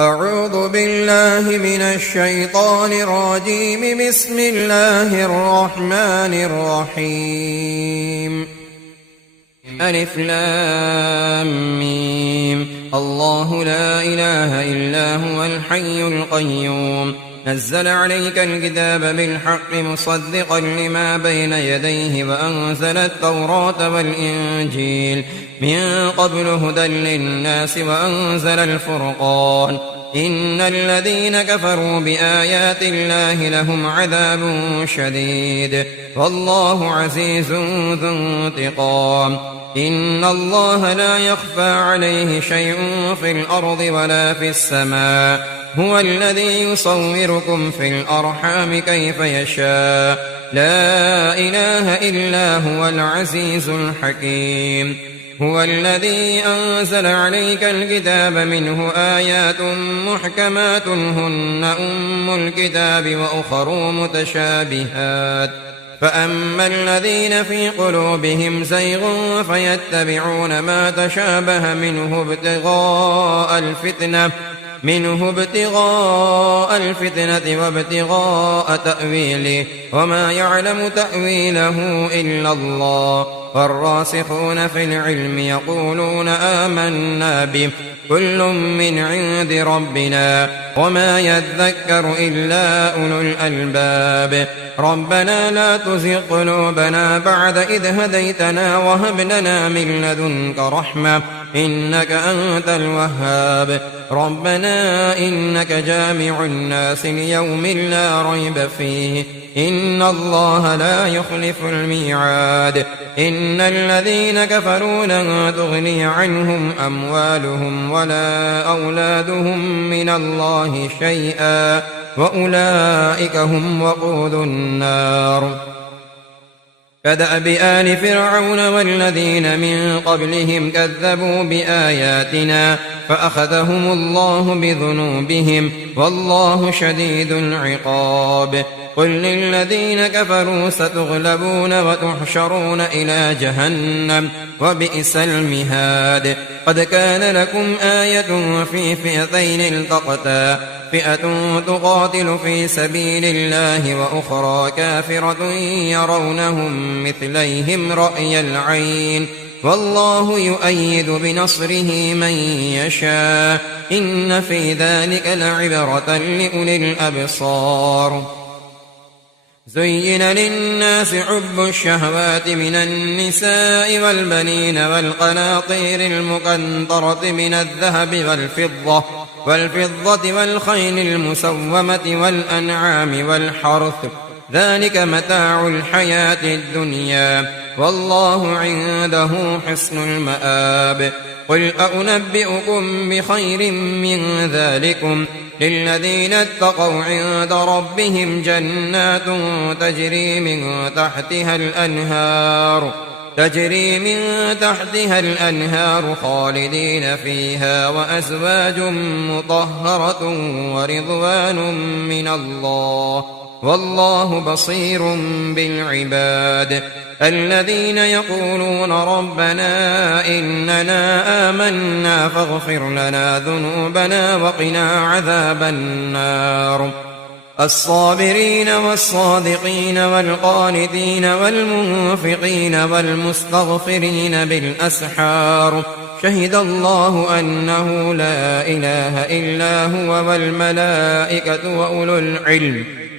أعوذ بالله من الشيطان الرجيم. بسم الله الرحمن الرحيم. ألف لام ميم. الله لا إله إلا هو الحي القيوم. نزل عليك الكتاب بالحق مصدقا لما بين يديه وأنزل التوراة والإنجيل من قبل هدى للناس وأنزل الفرقان. إن الذين كفروا بآيات الله لهم عذاب شديد والله عزيز ذو انتقام. إن الله لا يخفى عليه شيء في الأرض ولا في السماء. هو الذي يصوركم في الأرحام كيف يشاء. لا إله إلا هو العزيز الحكيم. هو الذي أنزل عليك الكتاب منه آيات محكمات هن أم الكتاب وأخر متشابهات. فأما الذين في قلوبهم زيغ فيتبعون ما تشابه منه ابتغاء الفتنة وابتغاء تأويله وما يعلم تأويله إلا الله. والراسخون في العلم يقولون آمنا به كل من عند ربنا وما يذكر إلا أولو الألباب. ربنا لا تزغ قلوبنا بعد إذ هديتنا وهب لنا من لدنك رحمة إنك أنت الوهاب. ربنا إنك جامع الناس ليوم لا ريب فيه إن الله لا يخلف الميعاد. إن الذين كفروا لن تغني عنهم أموالهم ولا أولادهم من الله شيئا وأولئك هم وقود النار. كدأب آل فرعون والذين من قبلهم كذبوا بآياتنا فأخذهم الله بذنوبهم والله شديد العقاب. قل للذين كفروا ستغلبون وتحشرون إلى جهنم وبئس المهاد. قد كان لكم آية في فئتين التقتا فئة تقاتل في سبيل الله وأخرى كافرة يرونهم مثليهم رأي العين والله يؤيد بنصره من يشاء. إن في ذلك لعبرة لأولي الأبصار. زين للناس حب الشهوات من النساء والبنين والقناطير المقنطرة من الذهب والفضة والخيل المسومة والأنعام والحرث ذلك متاع الحياة الدنيا والله عنده حسن المآب. قل أنبئكم بخير من ذلكم للذين اتقوا عند ربهم جنات تجري من تحتها الأنهار خالدين فيها وأزواج مطهرة ورضوان من الله والله بصير بالعباد. الذين يقولون ربنا إننا آمنا فاغفر لنا ذنوبنا وقنا عذاب النار. الصابرين والصادقين والقانتين والمنفقين والمستغفرين بالأسحار. شهد الله أنه لا إله إلا هو والملائكة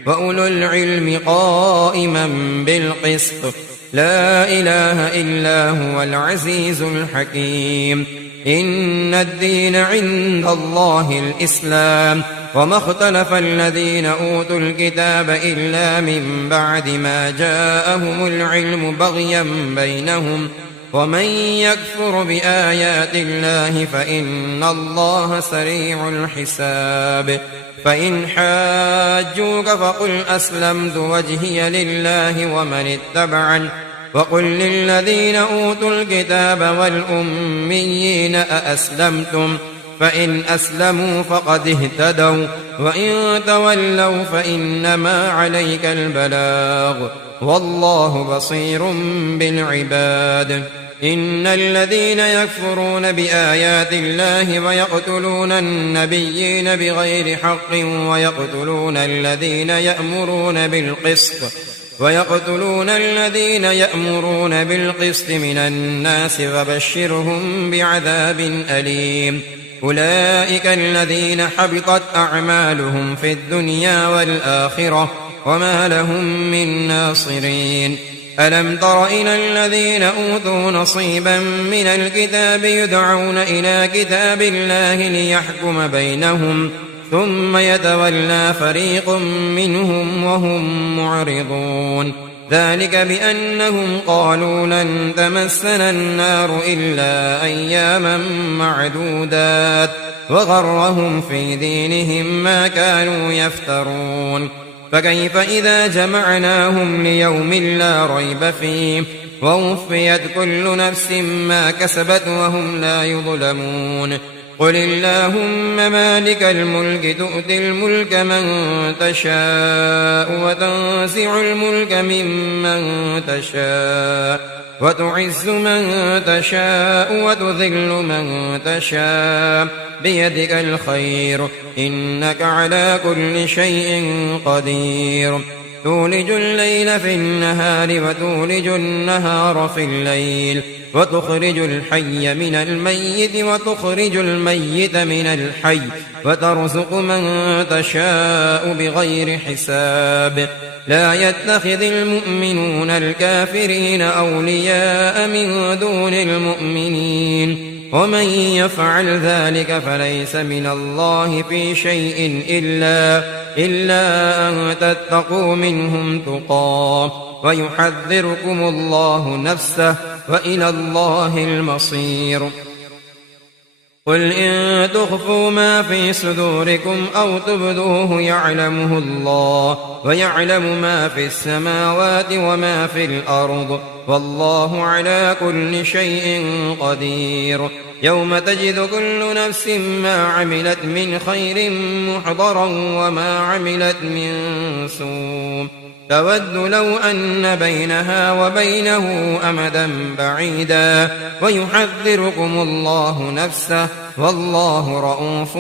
وأولو العلم قائما بالقسط. لا إله إلا هو العزيز الحكيم. إن الدين عند الله الإسلام وما اختلف الذين أوتوا الكتاب إلا من بعد ما جاءهم العلم بغيا بينهم ومن يكفر بآيات الله فإن الله سريع الحساب. فإن حاجوك فقل أسلمت وجهي لله ومن اتبعني وقل للذين أوتوا الكتاب والأميين أأسلمتم فإن أسلموا فقد اهتدوا وإن تولوا فإنما عليك البلاغ والله بصير بالعباد. إن الذين يكفرون بآيات الله ويقتلون النبيين بغير حق ويقتلون الذين يأمرون بالقسط من الناس فبشرهم بعذاب أليم أولئك الذين حبطت أعمالهم في الدنيا والآخرة وما لهم من ناصرين ألم تر إلى الذين أوتوا نصيبا من الكتاب يدعون إلى كتاب الله ليحكم بينهم ثم يتولى فريق منهم وهم معرضون ذلك بأنهم قالوا لن تمسنا النار إلا أياما معدودات وغرهم في دينهم ما كانوا يفترون فكيف إذا جمعناهم ليوم لا ريب فيه ووفيت كل نفس ما كسبت وهم لا يظلمون قل اللهم مالك الملك تؤتي الملك من تشاء وتنزع الملك ممن تشاء وتعز من تشاء وتذل من تشاء بيدك الخير إنك على كل شيء قدير تولج الليل في النهار وتولج النهار في الليل وتخرج الحي من الميت وتخرج الميت من الحي وترزق من تشاء بغير حساب لا يتخذ المؤمنون الكافرين أولياء من دون المؤمنين ومن يفعل ذلك فليس من الله في شيء إلا أن تتقوا منهم تقاه ويحذركم الله نفسه وإلى الله المصير قل إن تخفوا ما في صدوركم أو تبدوه يعلمه الله ويعلم ما في السماوات وما في الأرض والله على كل شيء قدير يوم تجد كل نفس ما عملت من خير محضرا وما عملت من سوء تود لو أن بينها وبينه أمدا بعيدا ويحذركم الله نفسه والله رءوف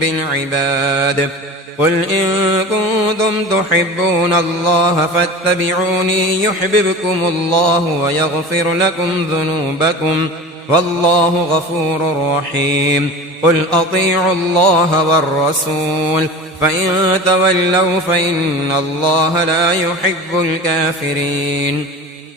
بالعباد قل إن كنتم تحبون الله فاتبعوني يحببكم الله ويغفر لكم ذنوبكم والله غفور رحيم قل أطيعوا الله والرسول فإن تولوا فإن الله لا يحب الكافرين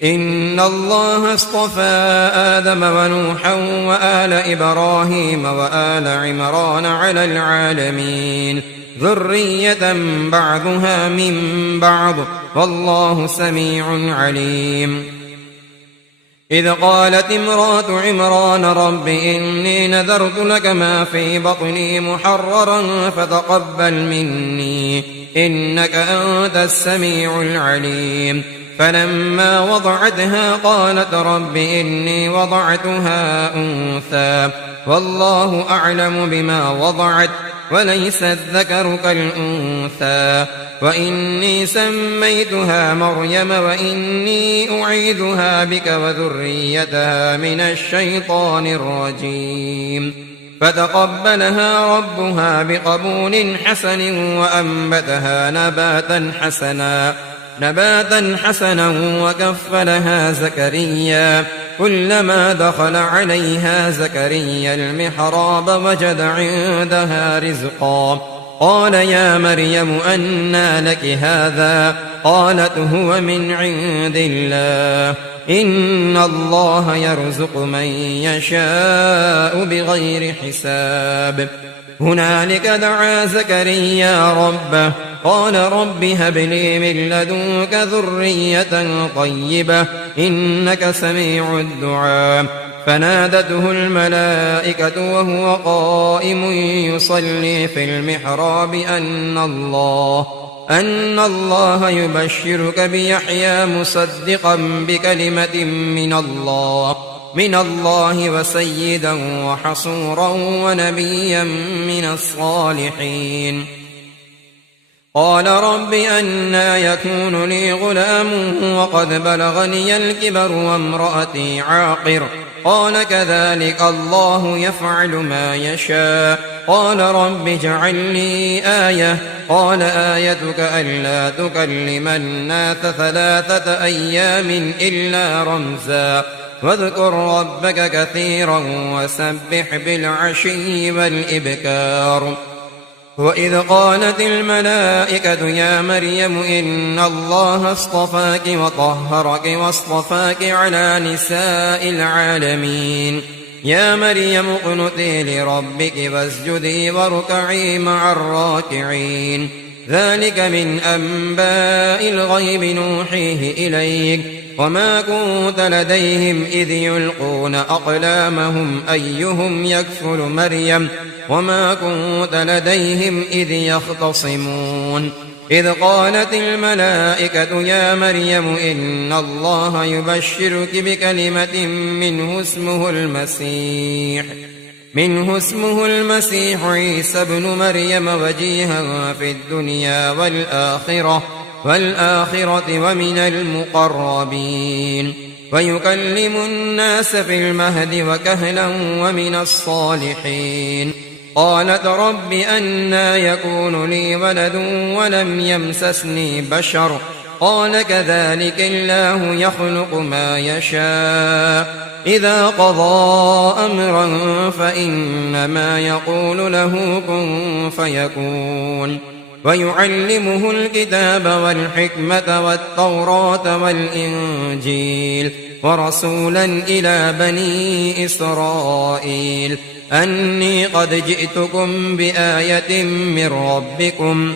إن الله اصطفى آدم ونوحا وآل إبراهيم وآل عمران على العالمين ذرية بعضها من بعض والله سميع عليم إذ قالت امرأة عمران رب إني نذرت لك ما في بطني محررا فتقبل مني إنك أنت السميع العليم فلما وضعتها قالت رب إني وضعتها أنثى والله أعلم بما وضعت وليس الذكر كالأنثى وإني سميتها مريم وإني أعيذها بك وذريتها من الشيطان الرجيم فتقبلها ربها بقبول حسن وأنبتها نباتا حسنا وكفلها زكريا كلما دخل عليها زكريا المحراب وجد عندها رزقا قال يا مريم أنى لك هذا قالت هو من عند الله إن الله يرزق من يشاء بغير حساب هنالك دعا زكريا ربه قال رب هب لي من لدنك ذرية طيبة إنك سميع الدعاء فنادته الملائكة وهو قائم يصلي في المحراب أن الله يبشرك بيحيى مصدقا بكلمة من الله وسيدا وحصورا ونبيا من الصالحين قال رب أنى يكون لي غلام وقد بلغني الكبر وامرأتي عاقر قال كذلك الله يفعل ما يشاء قال رب اجعل لي آية قال آيتك ألا تكلم الناس 3 أيام إلا رمزا واذكر ربك كثيرا وسبح بالعشي والإبكار وإذ قالت الملائكة يا مريم إن الله اصطفاك وطهرك واصطفاك على نساء العالمين يا مريم اقنتي لربك واسجدي واركعي مع الراكعين ذلك من أنباء الغيب نوحيه إليك وما كنت لديهم إذ يلقون أقلامهم أيهم يكفل مريم وما كنت لديهم إذ يختصمون إذ قالت الملائكة يا مريم إن الله يبشرك بكلمة منه اسمه المسيح عيسى ابن مريم وجيها في الدنيا والآخرة ومن المقربين ويكلم الناس في المهد وكهلا ومن الصالحين قالت رب أنى يكون لي ولد ولم يمسسني بشر قال كذلك الله يخلق ما يشاء إذا قضى أمرا فإنما يقول له كن فيكون ويعلمه الكتاب والحكمة والتوراة والإنجيل ورسولا إلى بني إسرائيل أني قد جئتكم بآية من ربكم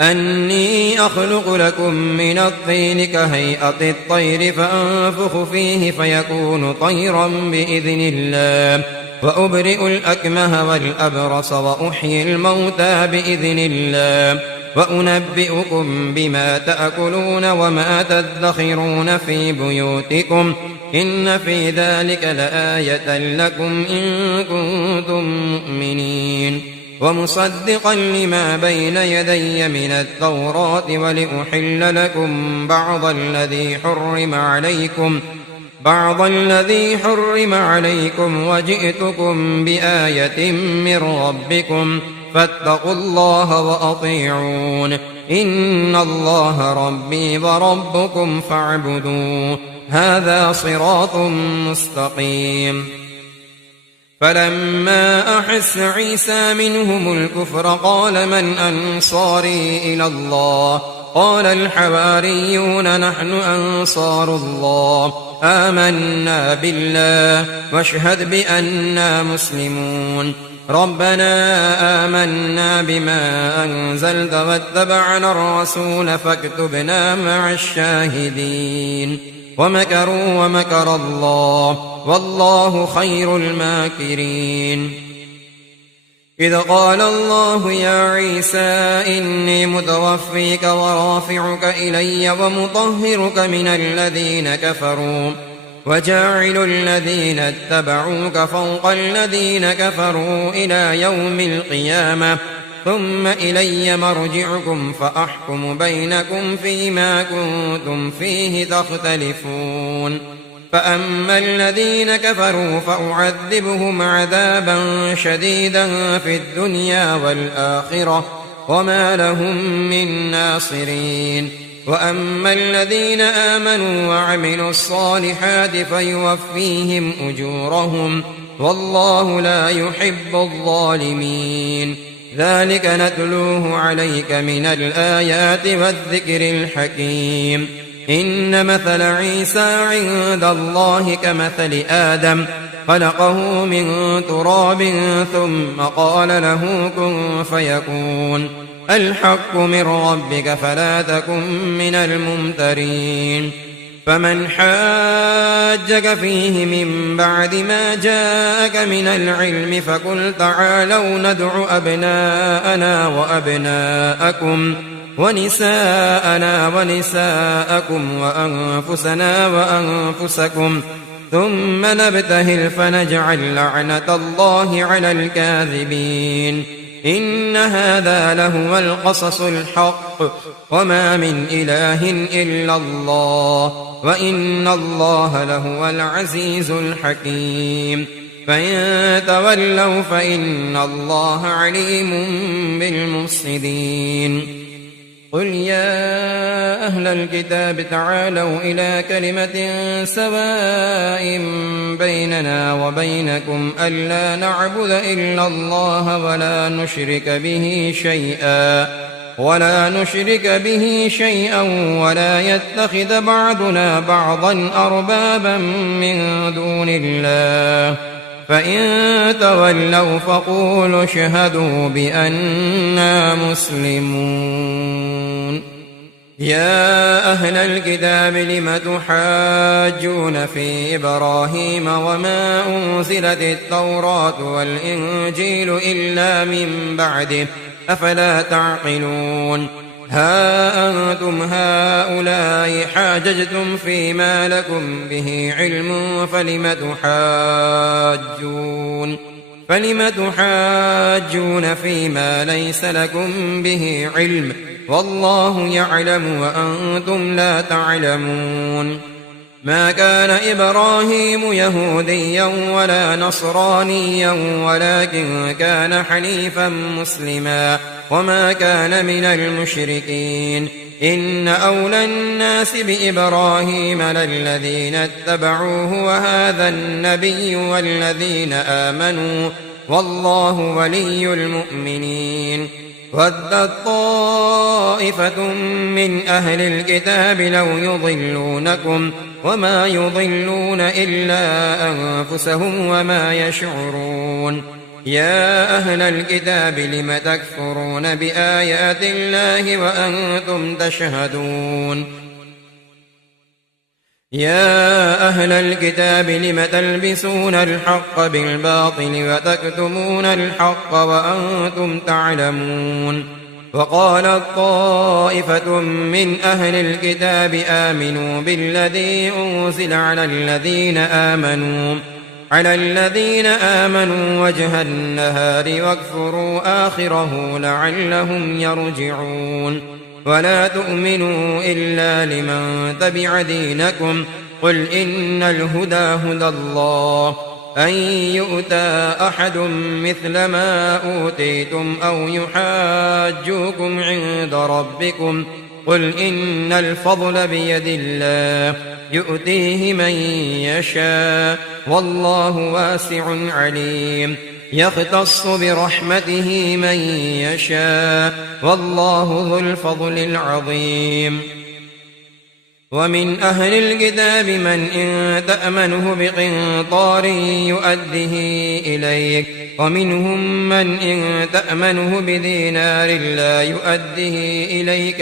أني أخلق لكم من الطين كهيئة الطير فأنفخ فيه فيكون طيرا بإذن الله وأبرئ الأكمه والأبرص وأحيي الموتى بإذن الله وأنبئكم بما تأكلون وما تدخرون في بيوتكم إن في ذلك لآية لكم إن كنتم مؤمنين ومصدقا لما بين يدي من التوراة ولأحل لكم بعض الذي حرم عليكم وجئتكم بآية من ربكم فاتقوا الله وأطيعون إن الله ربي وربكم فاعبدوه هذا صراط مستقيم فلما أحس عيسى منهم الكفر قال من أنصاري إلى الله قال الحواريون نحن أنصار الله آمنا بالله واشهد بأننا مسلمون ربنا آمنا بما أنزلت واتبعنا الرسول فاكتبنا مع الشاهدين ومكروا ومكر الله والله خير الماكرين إذ قال الله يا عيسى إني متوفيك ورافعك إلي ومطهرك من الذين كفروا وجاعل الذين اتبعوك فوق الذين كفروا إلى يوم القيامة ثم إلي مرجعكم فأحكم بينكم فيما كنتم فيه تختلفون فأما الذين كفروا فأعذبهم عذابا شديدا في الدنيا والآخرة وما لهم من ناصرين وأما الذين آمنوا وعملوا الصالحات فيوفيهم أجورهم والله لا يحب الظالمين ذلك نتلوه عليك من الآيات والذكر الحكيم إن مثل عيسى عند الله كمثل آدم خلقه من تراب ثم قال له كن فيكون الحق من ربك فلا تكن من الممترين فمن حاجك فيه من بعد ما جاءك من العلم فقل تعالوا ندع أبناءنا وأبناءكم ونساءنا ونساءكم وأنفسنا وأنفسكم ثم نبتهل فنجعل لعنة الله على الكاذبين إن هذا لهو القصص الحق وما من إله إلا الله وإن الله لهو العزيز الحكيم فإن تولوا فإن الله عليم بالمفسدين قل يا أهل الكتاب تعالوا إلى كلمة سواء بيننا وبينكم ألا نعبد إلا الله ولا نشرك به شيئا ولا يتخذ بعضنا بعضا أربابا من دون الله فإن تولوا فقولوا اشهدوا بأننا مسلمون يا أهل الكتاب لم تحاجون في إبراهيم وما أنزلت التوراة والإنجيل إلا من بعده أفلا تعقلون ها أنتم هؤلاء حاججتم فيما لكم به علم فلم تحاجون فيما ليس لكم به علم والله يعلم وأنتم لا تعلمون ما كان إبراهيم يهوديا ولا نصرانيا ولكن كان حنيفا مسلما وما كان من المشركين إن أولى الناس بإبراهيم للذين اتبعوه وهذا النبي والذين آمنوا والله ولي المؤمنين ودت طائفة من أهل الكتاب لو يضلونكم وما يضلون إلا أنفسهم وما يشعرون يا أهل الكتاب لم تكفرون بآيات الله وأنتم تشهدون يا أهل الكتاب لم تلبسون الحق بالباطل وتكتمون الحق وأنتم تعلمون وقالت طائفة من أهل الكتاب آمنوا بالذي أنزل على الذين آمنوا وجه النهار واكفروا آخره لعلهم يرجعون ولا تؤمنوا إلا لمن تبع دينكم قل إن الهدى هدى الله أن يؤتى أحد مثل ما أوتيتم أو يحاجوكم عند ربكم قل إن الفضل بيد الله يؤتيه من يشاء والله واسع عليم يختص برحمته من يشاء والله ذو الفضل العظيم ومن أهل الكتاب من إن تأمنه بقنطار يؤده إليك ومنهم من إن تأمنه بدينار لا يؤده إليك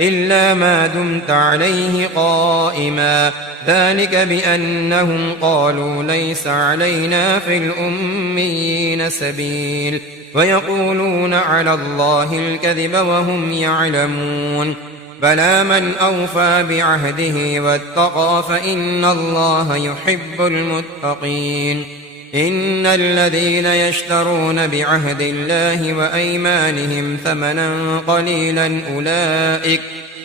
إلا ما دمت عليه قائما ذلك بأنهم قالوا ليس علينا في الأميين سبيل ويقولون على الله الكذب وهم يعلمون بلى من أوفى بعهده واتقى فإن الله يحب المتقين إن الذين يشترون بعهد الله وأيمانهم ثمنا قليلا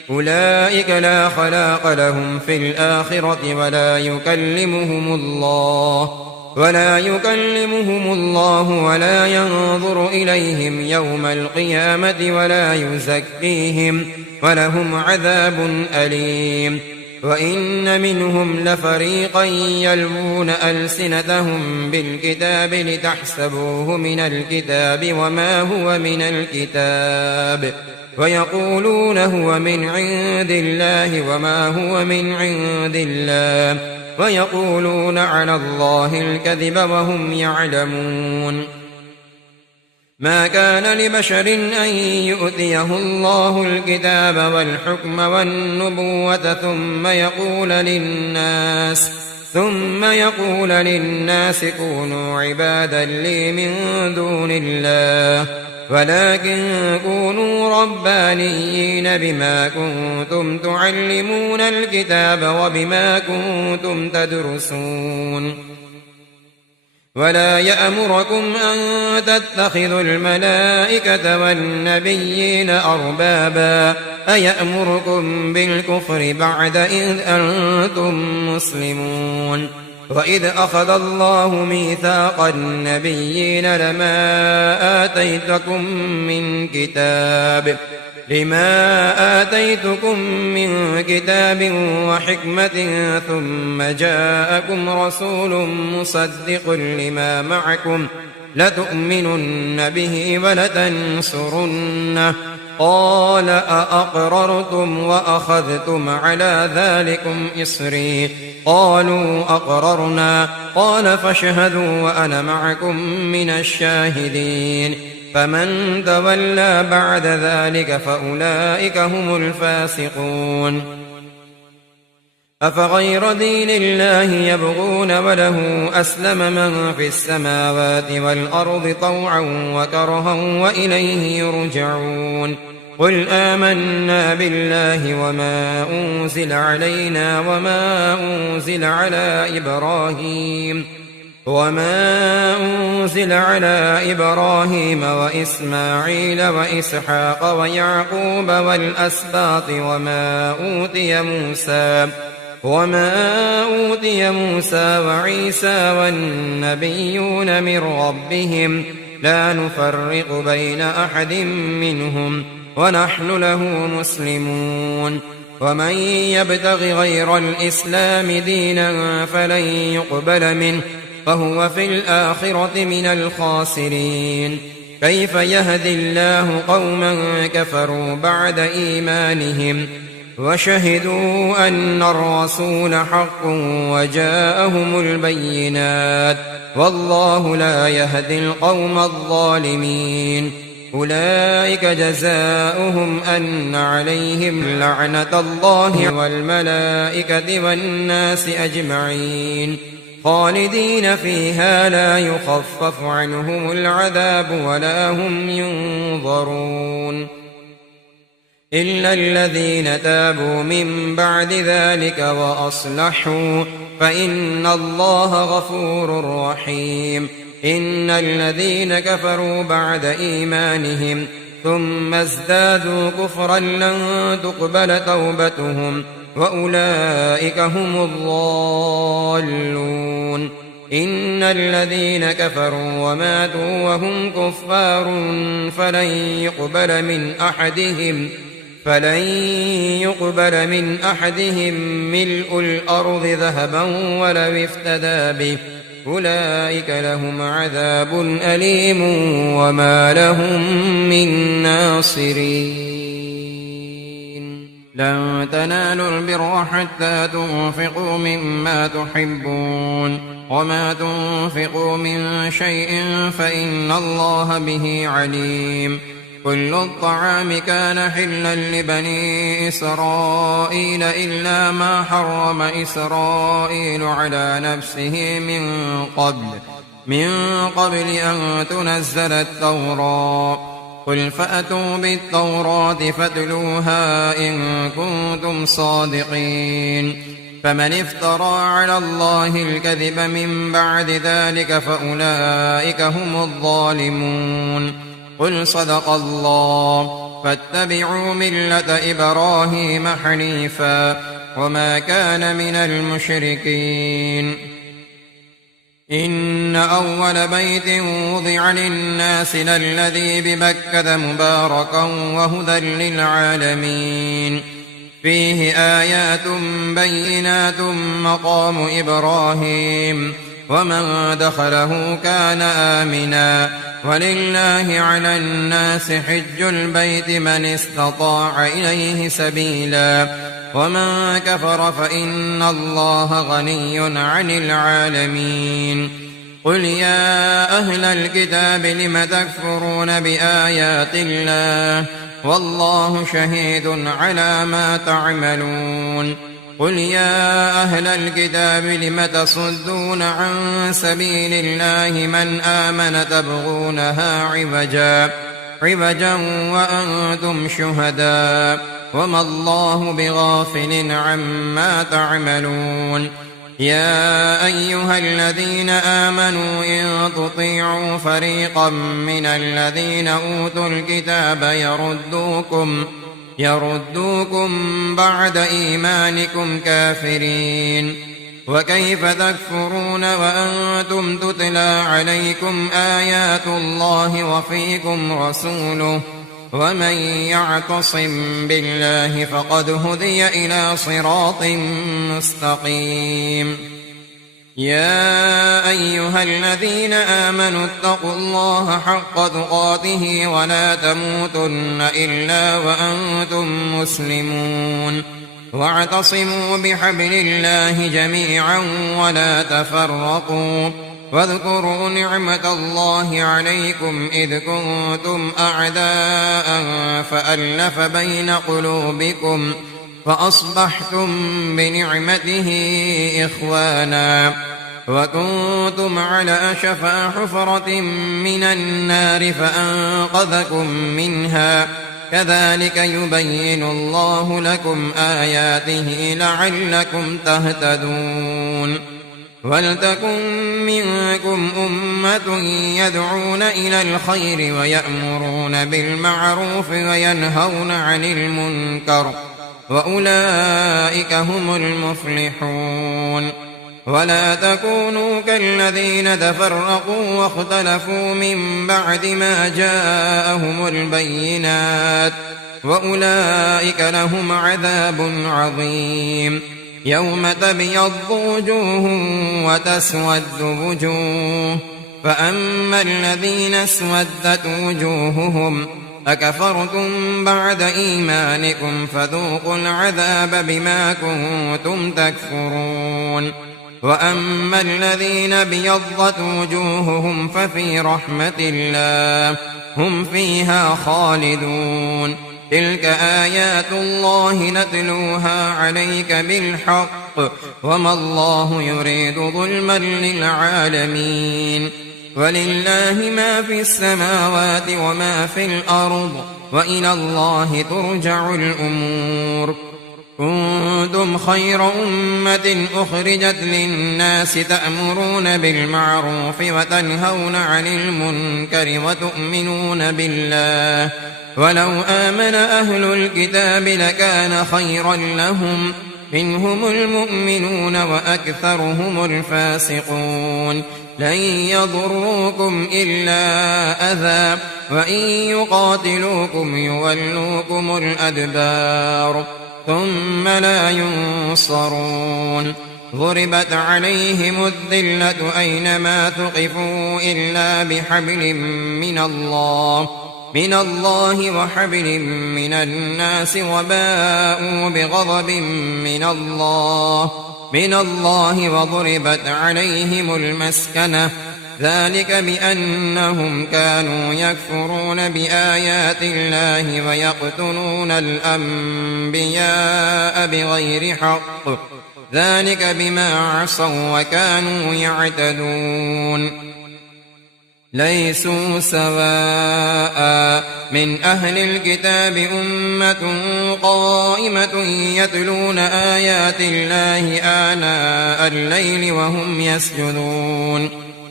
أولئك لا خلاق لهم في الآخرة ولا يكلمهم الله ولا ينظر إليهم يوم القيامة ولا يزكيهم ولهم عذاب أليم وإن منهم لفريقا يلوون ألسنتهم بالكتاب لتحسبوه من الكتاب وما هو من الكتاب ويقولون هو من عند الله وما هو من عند الله ويقولون على الله الكذب وهم يعلمون ما كان لبشر أن يؤتيه الله الكتاب والحكم والنبوة ثم يقول للناس كونوا عبادا لي من دون الله ولكن كونوا ربانيين بما كنتم تعلمون الكتاب وبما كنتم تدرسون ولا يأمركم أن تتخذوا الملائكة والنبيين أربابا أيأمركم بالكفر بعد إذ أنتم مسلمون وإذ أخذ الله ميثاق النبيين لما آتيتكم من كتاب وحكمة ثم جاءكم رسول مصدق لما معكم لتؤمنن به ولتنصرنه قال أأقررتم وأخذتم على ذلكم إصري قالوا أقررنا قال فاشهدوا وأنا معكم من الشاهدين فمن تولى بعد ذلك فأولئك هم الفاسقون أفغير دين الله يبغون وله أسلم من في السماوات والأرض طوعا وكرها وإليه يرجعون قل آمنا بالله وما أنزل علينا وما أنزل على إبراهيم وإسماعيل وإسحاق ويعقوب والأسباط وما أوتي موسى وعيسى والنبيون من ربهم لا نفرق بين أحد منهم ونحن له مسلمون ومن يبتغ غير الإسلام دينا فلن يقبل منه وهو في الآخرة من الخاسرين كيف يهدي الله قوما كفروا بعد إيمانهم وشهدوا أن الرسول حق وجاءهم البينات والله لا يهدي القوم الظالمين أولئك جزاؤهم أن عليهم لعنة الله والملائكة والناس أجمعين خالدين فيها لا يخفف عنهم العذاب ولا هم ينظرون إلا الذين تابوا من بعد ذلك وأصلحوا فإن الله غفور رحيم إن الذين كفروا بعد إيمانهم ثم ازدادوا كفرا لن تقبل توبتهم وأولئك هم الضالون إن الذين كفروا وماتوا وهم كفار فلن يقبل من أحدهم ملء الأرض ذهبا ولو افتدى به أولئك لهم عذاب أليم وما لهم من ناصرين لن تنالوا البر حتى تنفقوا مما تحبون وما تنفقوا من شيء فإن الله به عليم كل الطعام كان حلا لبني إسرائيل إلا ما حرم إسرائيل على نفسه من قبل أن تنزل التوراة قل فأتوا بالتوراة فاتلوها إن كنتم صادقين فمن افترى على الله الكذب من بعد ذلك فأولئك هم الظالمون قل صدق الله فاتبعوا ملة إبراهيم حنيفا وما كان من المشركين إن أول بيت وضع للناس للذي ببكة مباركا وهدى للعالمين فيه آيات بينات مقام إبراهيم ومن دخله كان آمنا ولله على الناس حج البيت من استطاع إليه سبيلا ومن كفر فإن الله غني عن العالمين قل يا أهل الكتاب لم تكفرون بآيات الله والله شهيد على ما تعملون قل يا أهل الكتاب لم تصدون عن سبيل الله من آمن تبغونها عوجا وأنتم شهداء وما الله بغافل عما تعملون يا أيها الذين آمنوا إن تطيعوا فريقا من الذين أوتوا الكتاب يردوكم بعد إيمانكم كافرين. وكيف تكفرون وأنتم تتلى عليكم آيات الله وفيكم رسوله ومن يعتصم بالله فقد هدي إلى صراط مستقيم. يا أيها الذين آمنوا اتقوا الله حق تقاته ولا تموتن إلا وأنتم مسلمون واعتصموا بحبل الله جميعا ولا تفرقوا واذكروا نعمة الله عليكم إذ كنتم أعداء فألف بين قلوبكم فأصبحتم بنعمته إخوانا وكنتم على شفا حفرة من النار فأنقذكم منها كذلك يبين الله لكم آياته لعلكم تهتدون. ولتكن منكم أمة يدعون إلى الخير ويأمرون بالمعروف وينهون عن المنكر وأولئك هم المفلحون. ولا تكونوا كالذين تفرقوا واختلفوا من بعد ما جاءهم البينات وأولئك لهم عذاب عظيم. يوم تبيض وجوه وتسود وجوه فأما الذين اسودت وجوههم أكفرتم بعد إيمانكم فذوقوا العذاب بما كنتم تكفرون. وأما الذين ابيضت وجوههم ففي رحمة الله هم فيها خالدون. تلك آيات الله نتلوها عليك بالحق وما الله يريد ظلما للعالمين. ولله ما في السماوات وما في الأرض وإلى الله ترجع الأمور. كنتم خير أمة أخرجت للناس تأمرون بالمعروف وتنهون عن المنكر وتؤمنون بالله ولو آمن أهل الكتاب لكان خيرا لهم منهم المؤمنون وأكثرهم الفاسقون. لن يضروكم إلا أذى وإن يقاتلوكم يولوكم الأدبار ثم لا ينصرون. ضربت عليهم الذلة أينما ثقفوا إلا بحبل من الله وحبل من الناس وباءوا بغضب من الله وضربت عليهم المسكنة ذلك بأنهم كانوا يكفرون بآيات الله ويقتلون الأنبياء بغير حق ذلك بما عصوا وكانوا يعتدون. ليسوا سواء من أهل الكتاب أمة قائمة يتلون آيات الله آناء الليل وهم يسجدون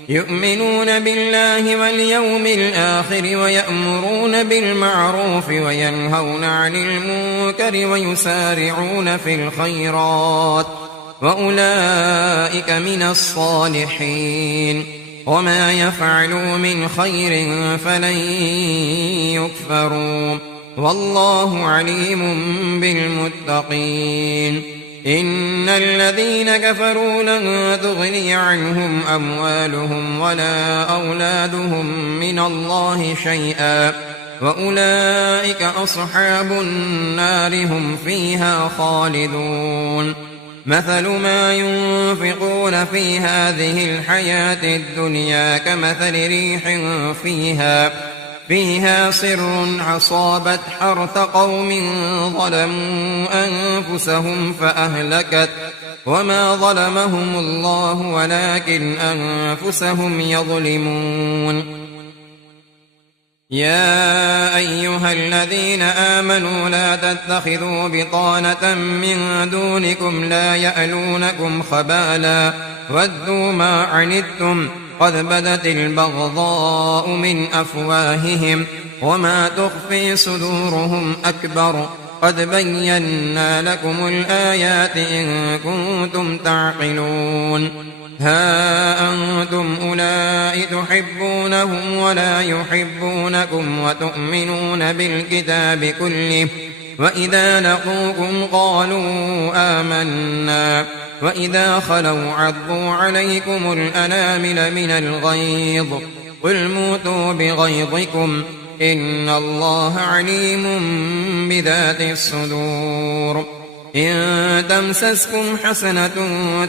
يؤمنون بالله واليوم الآخر ويأمرون بالمعروف وينهون عن المنكر ويسارعون في الخيرات وأولئك من الصالحين. وما يفعلوا من خير فلن يكفروا والله عليم بالمتقين. إن الذين كفروا لن تغني عنهم أموالهم ولا أولادهم من الله شيئا وأولئك أصحاب النار هم فيها خالدون. مثل ما ينفقون في هذه الحياة الدنيا كمثل ريح فيها صر أصابت حرث قوم ظلموا أنفسهم فأهلكت وما ظلمهم الله ولكن أنفسهم يظلمون. يا أيها الذين آمنوا لا تتخذوا بطانة من دونكم لا يألونكم خبالا ودوا ما عنتم قد بدت البغضاء من أفواههم وما تخفي صدورهم أكبر قد بينا لكم الآيات إن كنتم تعقلون ها أنتم أولئك تحبونهم ولا يحبونكم وتؤمنون بالكتاب كله وإذا لقوكم قالوا آمنا وإذا خلوا عضوا عليكم الأنامل من الغيظ قل موتوا بغيظكم إن الله عليم بذات الصدور إن تمسسكم حسنة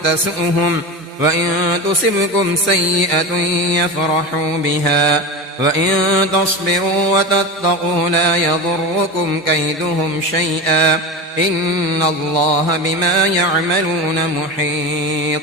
تسؤهم وإن تصبكم سيئة يفرحوا بها وإن تصبروا وتتقوا لا يضركم كيدهم شيئا إن الله بما يعملون محيط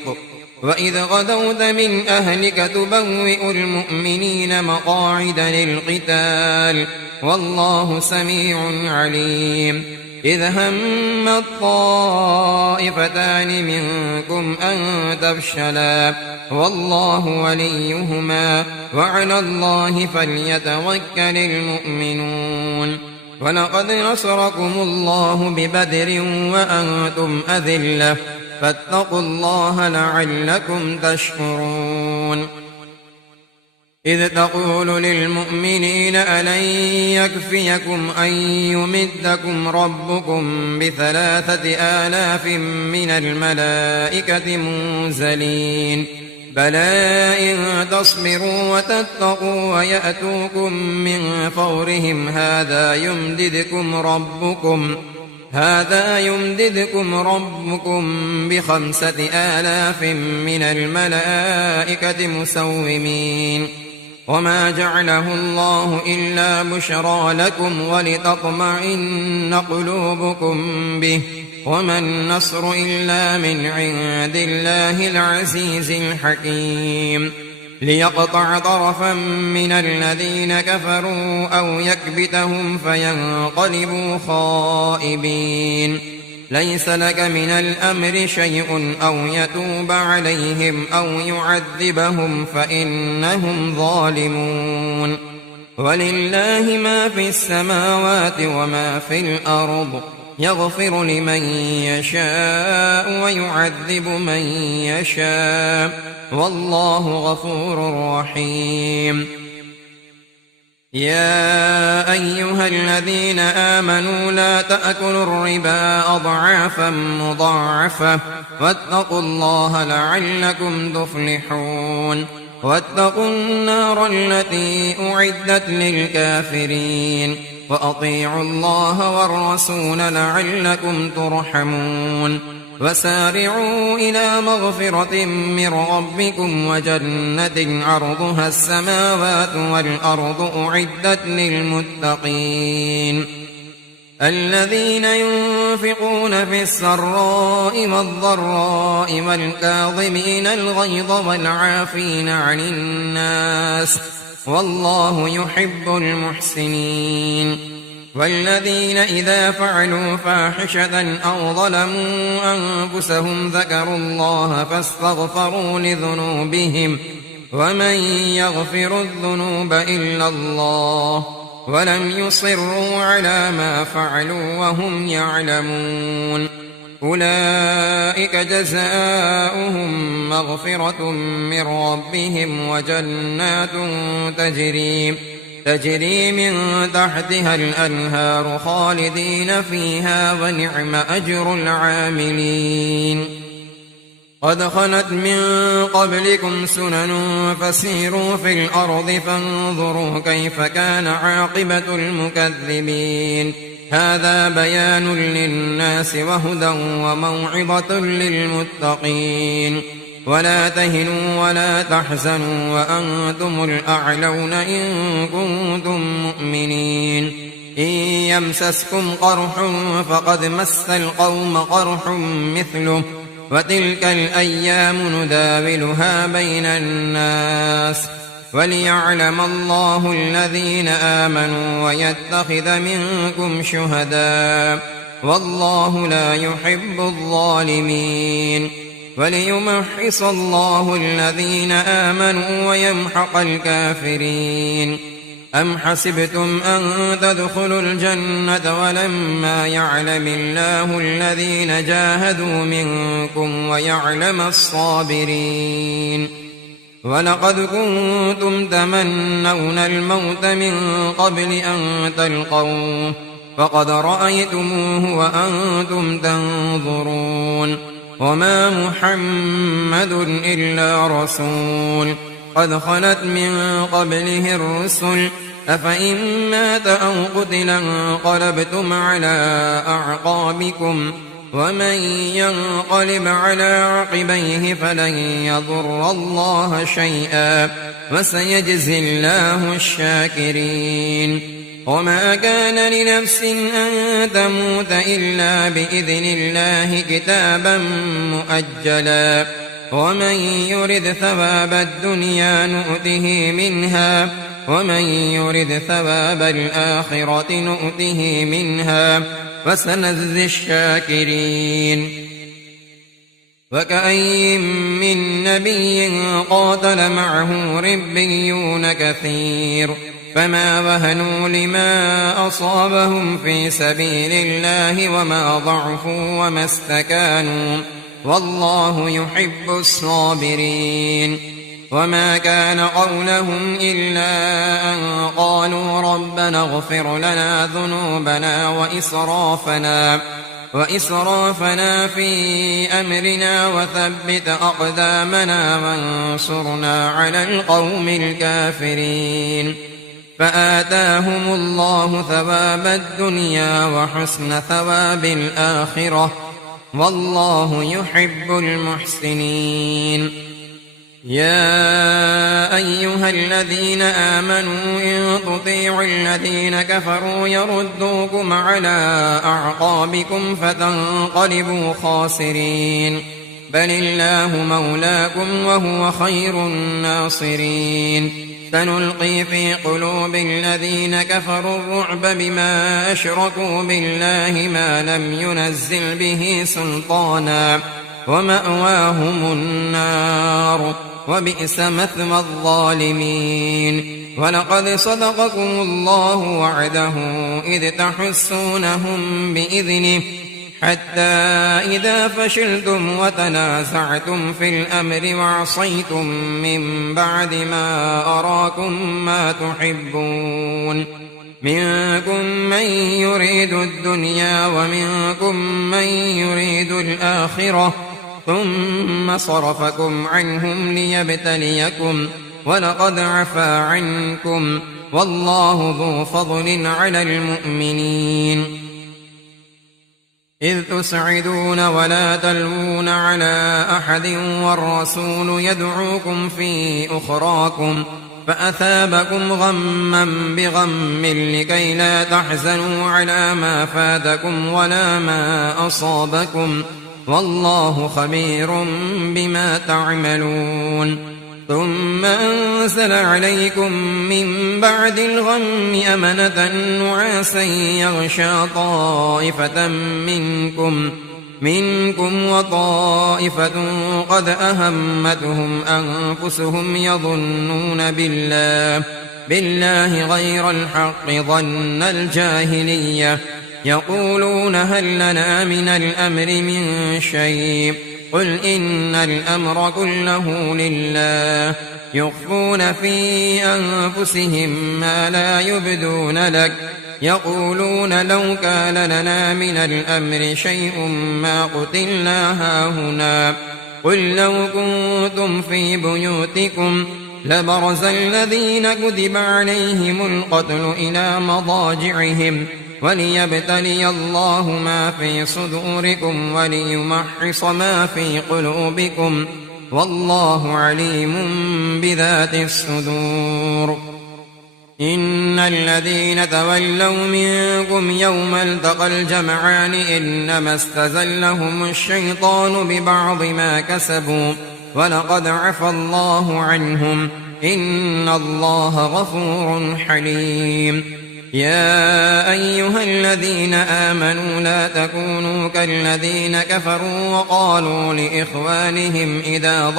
وإذ غدوت من أهلك تبوئ المؤمنين مقاعد للقتال والله سميع عليم إذ هم الطائفتان منكم أن تفشلا والله وليهما وعلى الله فليتوكل المؤمنون ولقد نصركم الله ببدر وأنتم أذلة فاتقوا الله لعلكم تشكرون إذ تقول للمؤمنين ألن يكفيكم أن يمدكم ربكم ب3,000 من الملائكة منزلين بلى إن تصبروا وتتقوا ويأتوكم من فورهم هذا يمددكم ربكم ب5,000 من الملائكة مسومين وما جعله الله إلا بشرى لكم ولتطمئن قلوبكم به وما النصر إلا من عند الله العزيز الحكيم ليقطع طرفا من الذين كفروا أو يكبتهم فينقلبوا خائبين ليس لك من الأمر شيء أو يتوب عليهم أو يعذبهم فإنهم ظالمون ولله ما في السماوات وما في الأرض يغفر لمن يشاء ويعذب من يشاء والله غفور رحيم يا أيها الذين آمنوا لا تأكلوا الربا أضعافا مضاعفة واتقوا الله لعلكم تفلحون واتقوا النار التي أعدت للكافرين وأطيعوا الله والرسول لعلكم ترحمون وسارعوا إلى مغفرة من ربكم وجنة عرضها السماوات والأرض أعدت للمتقين الذين ينفقون في السراء والضراء والكاظمين الغيظ والعافين عن الناس والله يحب المحسنين والذين إذا فعلوا فاحشة أو ظلموا أنفسهم ذكروا الله فاستغفروا لذنوبهم ومن يغفر الذنوب إلا الله ولم يصروا على ما فعلوا وهم يعلمون أولئك جزاؤهم مغفرة من ربهم وجنات تجري من تحتها الأنهار خالدين فيها ونعم أجر العاملين قد خلت من قبلكم سنن فسيروا في الأرض فانظروا كيف كان عاقبة المكذبين هذا بيان للناس وهدى وموعظة للمتقين ولا تهنوا ولا تحزنوا وأنتم الأعلون إن كنتم مؤمنين إن يمسسكم قرح فقد مس القوم قرح مثله وتلك الأيام نداولها بين الناس وليعلم الله الذين آمنوا ويتخذ منكم شهداء والله لا يحب الظالمين وليمحص الله الذين آمنوا ويمحق الكافرين أم حسبتم أن تدخلوا الجنة ولما يعلم الله الذين جاهدوا منكم ويعلم الصابرين ولقد كنتم تمنون الموت من قبل أن تلقوه فقد رأيتموه وأنتم تنظرون وما محمد إلا رسول قد خلت من قبله الرسل أفإن مات أو قتل انقلبتم على أعقابكم ومن ينقلب على عقبيه فلن يضر الله شيئا وسيجزي الله الشاكرين وما كان لنفس أن تموت إلا بإذن الله كتابا مؤجلا ومن يرد ثواب الدنيا نؤته منها ومن يرد ثواب الآخرة نؤته منها وسنجزي الشاكرين وكأين من نبي قاتل معه ربيون كثير فما وهنوا لما أصابهم في سبيل الله وما ضعفوا وما استكانوا والله يحب الصابرين وما كان قولهم إلا أن قالوا ربنا اغفر لنا ذنوبنا وإسرافنا في أمرنا وثبت أقدامنا وانصرنا على القوم الكافرين فآتاهم الله ثواب الدنيا وحسن ثواب الآخرة والله يحب المحسنين يا أيها الذين آمنوا إن تطيعوا الذين كفروا يردوكم على أعقابكم فتنقلبوا خاسرين بل الله مولاكم وهو خير الناصرين سنلقي في قلوب الذين كفروا الرعب بما أشركوا بالله ما لم ينزل به سلطانا ومأواهم النار وبئس مثوى الظالمين ولقد صدقكم الله وعده إذ تحسونهم بإذنه حتى إذا فشلتم وتنازعتم في الأمر وعصيتم من بعد ما أراكم ما تحبون منكم من يريد الدنيا ومنكم من يريد الآخرة ثم صرفكم عنهم ليبتليكم ولقد عفا عنكم والله ذو فضل على المؤمنين إذ تسعدون ولا تلوون على أحد والرسول يدعوكم في أخراكم فأثابكم غما بغم لكي لا تحزنوا على ما فاتكم ولا ما أصابكم والله خبير بما تعملون ثم أنزل عليكم من بعد الغم أمنة نعاسا يغشى طائفة منكم وطائفة قد أهمتهم أنفسهم يظنون بالله غير الحق ظن الجاهلية يقولون هل لنا من الأمر من شيء قل إن الأمر كله لله يخفون في أنفسهم ما لا يبدون لك يقولون لو كان لنا من الأمر شيء ما قتلنا هاهنا قل لو كنتم في بيوتكم لبرز الذين كتب عليهم القتل إلى مضاجعهم وليبتلي الله ما في صدوركم وليمحص ما في قلوبكم والله عليم بذات الصدور إن الذين تولوا منكم يوم التقى الجمعان إنما استزلهم الشيطان ببعض ما كسبوا ولقد عفى الله عنهم إن الله غفور حليم. يا أيها الذين آمنوا لا تكونوا كالذين كفروا وقالوا لإخوانهم إذا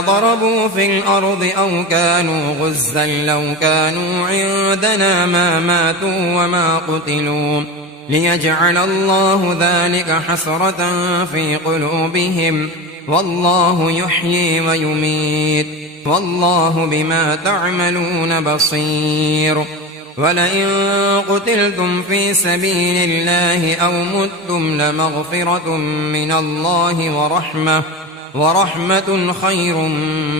ضربوا في الأرض أو كانوا غزا لو كانوا عندنا ما ماتوا وما قتلوا ليجعل الله ذلك حسرة في قلوبهم والله يحيي ويميت والله بما تعملون بصير. ولئن قتلتم في سبيل الله أو متم لمغفرة من الله ورحمة خير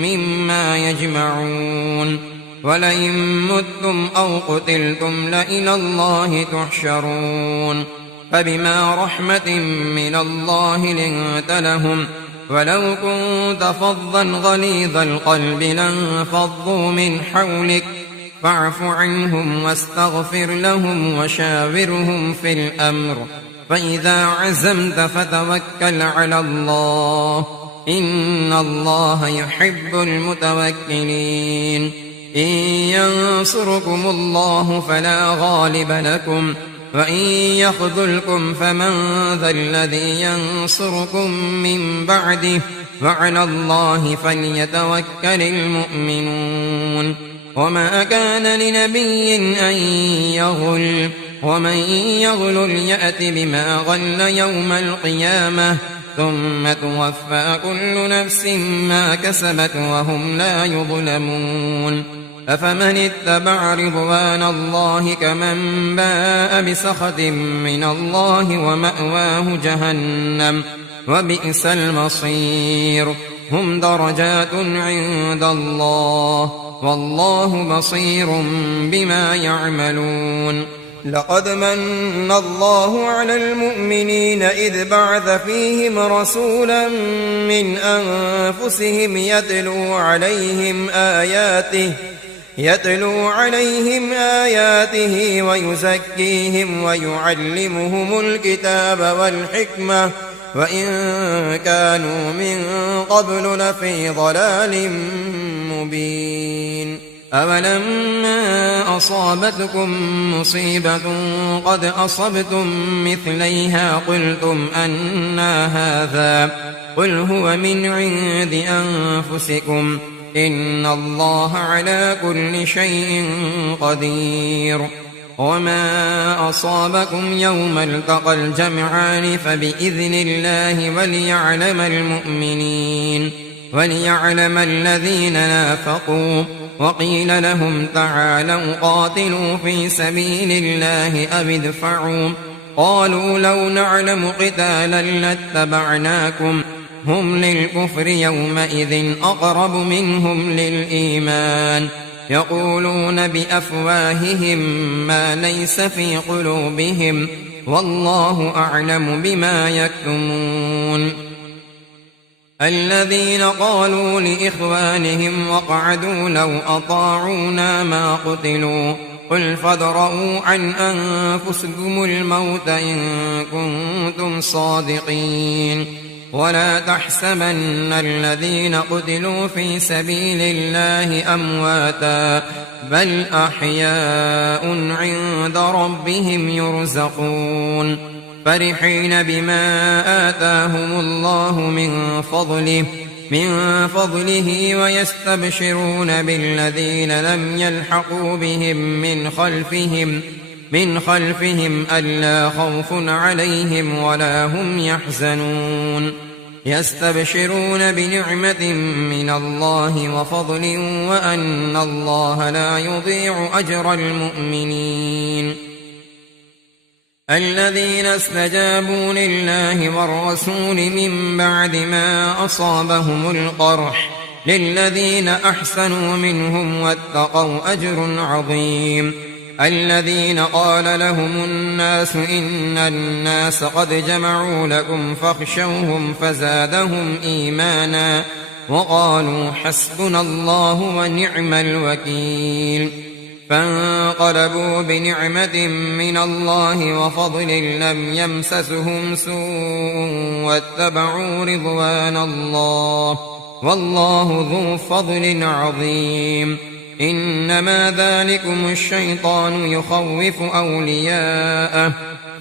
مما يجمعون. ولئن متم أو قتلتم لإلى الله تحشرون. فبما رحمة من الله لنت لهم ولو كنت فظا غليظ القلب لانفضوا من حولك فاعف عنهم واستغفر لهم وشاورهم في الأمر فإذا عزمت فتوكل على الله إن الله يحب المتوكلين. إن ينصركم الله فلا غالب لكم وإن يخذلكم فمن ذا الذي ينصركم من بعده وعلى الله فليتوكل المؤمنون. وما كان لنبي أن يغل ومن يغل يأت بما غل يوم القيامة ثم توفى كل نفس ما كسبت وهم لا يظلمون. أفمن اتبع رضوان الله كمن باء بسخط من الله ومأواه جهنم وبئس المصير. هم درجات عند الله والله بصير بما يعملون. لقد من الله على المؤمنين إذ بعث فيهم رسولا من أنفسهم يتلو عليهم آياته ويزكيهم ويعلمهم الكتاب والحكمة وإن كانوا من قبل لفي ضلال مبين. أولما أصابتكم مصيبة قد أصبتم مثليها قلتم أنى هذا قل هو من عند أنفسكم إن الله على كل شيء قدير. وما أصابكم يوم التقى الجمعان فبإذن الله وليعلم الذين نافقوا. وقيل لهم تعالوا قاتلوا في سبيل الله أو ادفعوا قالوا لو نعلم قتالا لاتبعناكم هم للكفر يومئذ أقرب منهم للإيمان يقولون بأفواههم ما ليس في قلوبهم والله أعلم بما يكتمون. الذين قالوا لإخوانهم وقعدوا لو أطاعونا ما قتلوا قل فادرءوا عن أنفسكم الموت إن كنتم صادقين. ولا تحسبن الذين قتلوا في سبيل الله أمواتا بل أحياء عند ربهم يرزقون فرحين بما آتاهم الله من فضله ويستبشرون بالذين لم يلحقوا بهم من خلفهم ألا خوف عليهم ولا هم يحزنون يستبشرون بنعمة من الله وفضل وأن الله لا يضيع أجر المؤمنين. الذين استجابوا لله والرسول من بعد ما أصابهم القرح للذين أحسنوا منهم واتقوا أجر عظيم. الذين قال لهم الناس إن الناس قد جمعوا لكم فاخشوهم فزادهم إيمانا وقالوا حسبنا الله ونعم الوكيل. فانقلبوا بنعمة من الله وفضل لم يمسسهم سوء واتبعوا رضوان الله والله ذو فضل عظيم. إنما ذلكم الشيطان يخوف أولياءه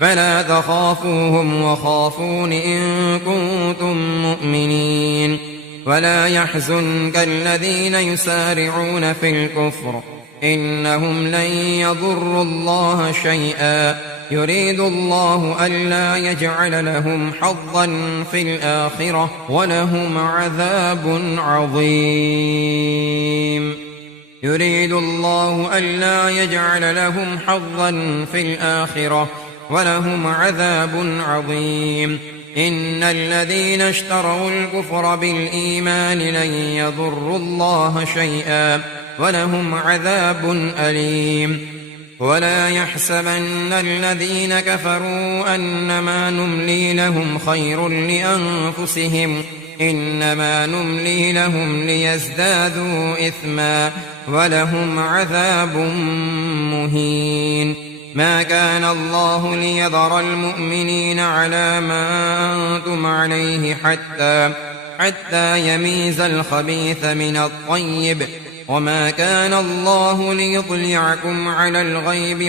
فلا تخافوهم وخافون إن كنتم مؤمنين. ولا يحزنك الذين يسارعون في الكفر إنهم لن يضروا الله شيئا يريد الله ألا يجعل لهم حظا في الآخرة ولهم عذاب عظيم. يريد الله ألا يجعل لهم حظا في الآخرة ولهم عذاب عظيم. إن الذين اشتروا الكفر بالإيمان لن يضروا الله شيئا ولهم عذاب أليم. ولا يحسبن الذين كفروا أنما نملي لهم خير لأنفسهم إنما نملي لهم ليزدادوا إثما ولهم عذاب مهين. ما كان الله ليذر المؤمنين على ما أنتم عليه حتى يميز الخبيث من الطيب وما كان الله ليطلعكم على الغيب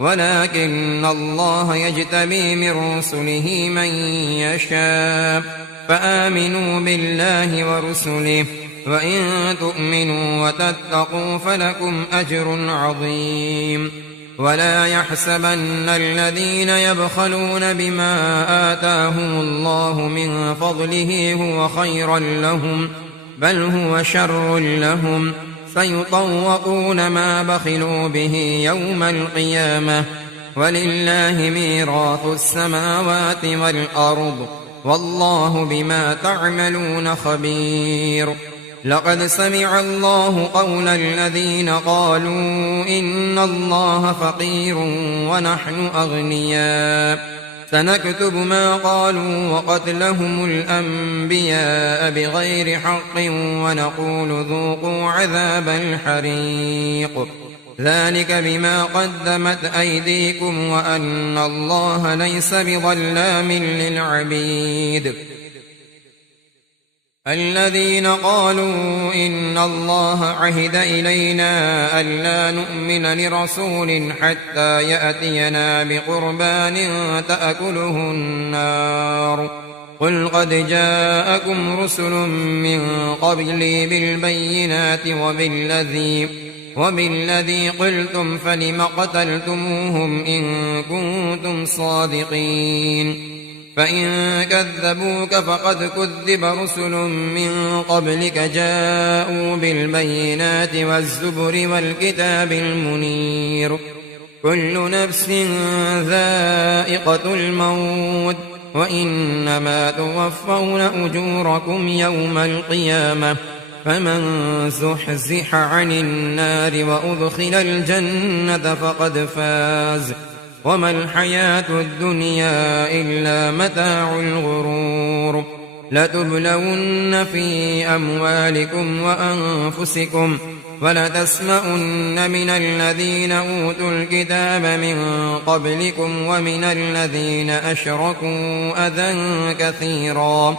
ولكن الله يجتبي من رسله من يشاء فآمنوا بالله ورسله وإن تؤمنوا وتتقوا فلكم أجر عظيم. ولا يحسبن الذين يبخلون بما آتاهم الله من فضله هو خيرا لهم بل هو شر لهم سيطوقون ما بخلوا به يوم القيامة ولله ميراث السماوات والأرض والله بما تعملون خبير. لقد سمع الله قول الذين قالوا إن الله فقير ونحن أغنياء سنكتب ما قالوا وقتلهم الأنبياء بغير حق ونقول ذوقوا عذاب الحريق ذلك بما قدمت أيديكم وأن الله ليس بظلام للعبيد. الذين قالوا إن الله عهد إلينا ألا نؤمن لرسول حتى يأتينا بقربان تأكله النار قل قد جاءكم رسل من قبلي بالبينات وبالذي قلتم فلم قتلتموهم إن كنتم صادقين. فإن كذبوك فقد كذب رسل من قبلك جاءوا بالبينات والزبر والكتاب المنير. كل نفس ذائقة الموت وإنما توفون أجوركم يوم القيامة فمن زحزح عن النار وأدخل الجنة فقد فاز وما الحياة الدنيا إلا متاع الغرور. لتبلون في أموالكم وأنفسكم ولتسمعن من الذين أوتوا الكتاب من قبلكم ومن الذين أشركوا أذى كثيرا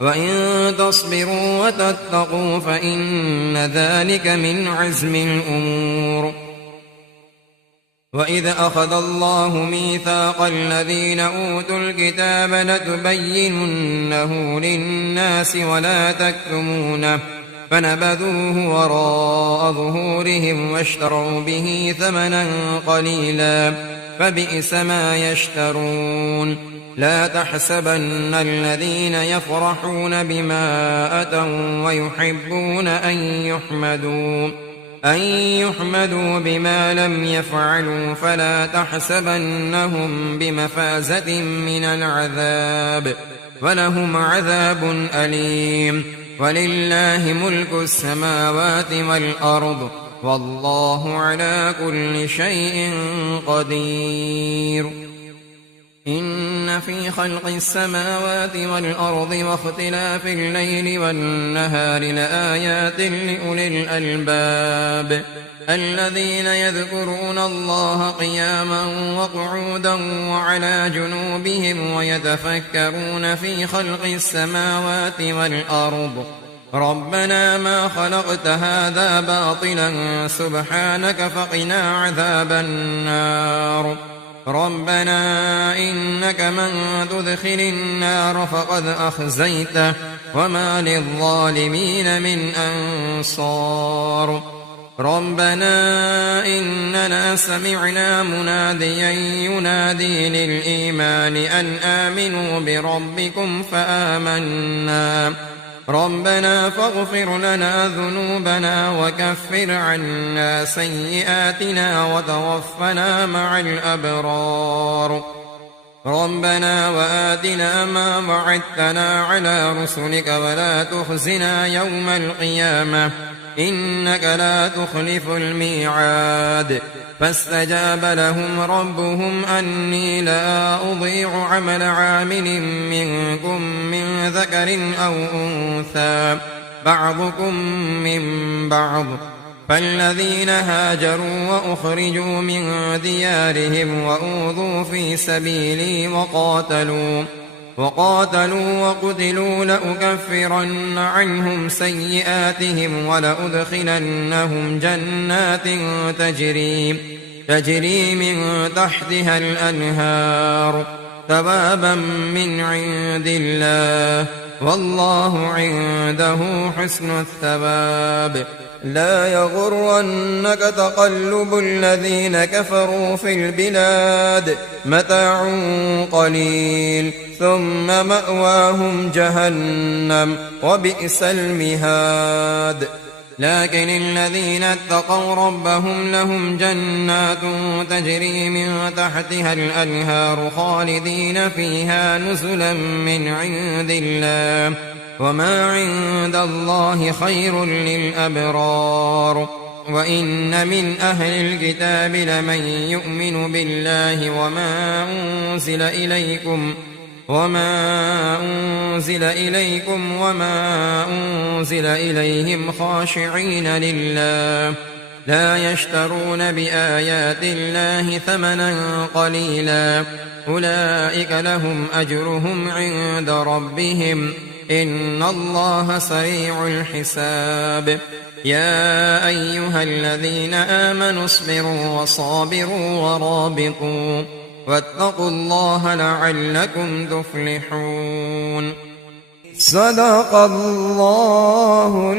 وإن تصبروا وتتقوا فإن ذلك من عزم الأمور. وإذ أخذ الله ميثاق الذين أوتوا الكتاب لتبيننه للناس ولا تكتمونه فنبذوه وراء ظهورهم واشتروا به ثمنا قليلا فبئس ما يشترون. لا تحسبن الذين يفرحون بما أتوا ويحبون أن يحمدوا بما لم يفعلوا فلا تحسبنهم بمفازة من العذاب ولهم عذاب أليم. ولله ملك السماوات والأرض والله على كل شيء قدير. إن في خلق السماوات والأرض واختلاف الليل والنهار لآيات لأولي الألباب الذين يذكرون الله قياما وقعودا وعلى جنوبهم ويتفكرون في خلق السماوات والأرض ربنا ما خلقت هذا باطلا سبحانك فقنا عذاب النار ربنا إنك من تدخل النار فقد أخزيته وما للظالمين من أنصار ربنا إننا سمعنا مناديا ينادي للإيمان أن آمنوا بربكم فآمنا ربنا فاغفر لنا ذنوبنا وكفر عنا سيئاتنا وتوفنا مع الأبرار ربنا وآتنا ما وعدتنا على رسلك ولا تخزنا يوم القيامة إنك لا تخلف الميعاد فاستجاب لهم ربهم أني لا أضيع عمل عامل منكم من ذكر أو أنثى بعضكم من بعض فالذين هاجروا وأخرجوا من ديارهم وأوذوا في سبيلي وقاتلوا وقتلوا لأكفرن عنهم سيئاتهم ولأدخلنهم جنات تجري من تحتها الأنهار ثوابا من عند الله والله عنده حسن الثواب لا يغرنك تقلب الذين كفروا في البلاد متاع قليل ثم مأواهم جهنم وبئس المهاد لكن الذين اتقوا ربهم لهم جنات تجري من تحتها الأنهار خالدين فيها نزلا من عند الله وما عند الله خير للأبرار وإن من أهل الكتاب لمن يؤمن بالله وما أنزل إليكم وما أنزل إليهم خاشعين لله لا يشترون بآيات الله ثمنا قليلا أولئك لهم أجرهم عند ربهم إن الله سريع الحساب يا أيها الذين آمنوا اصبروا وصابروا ورابطوا واتقوا الله لعلكم تفلحون صدق الله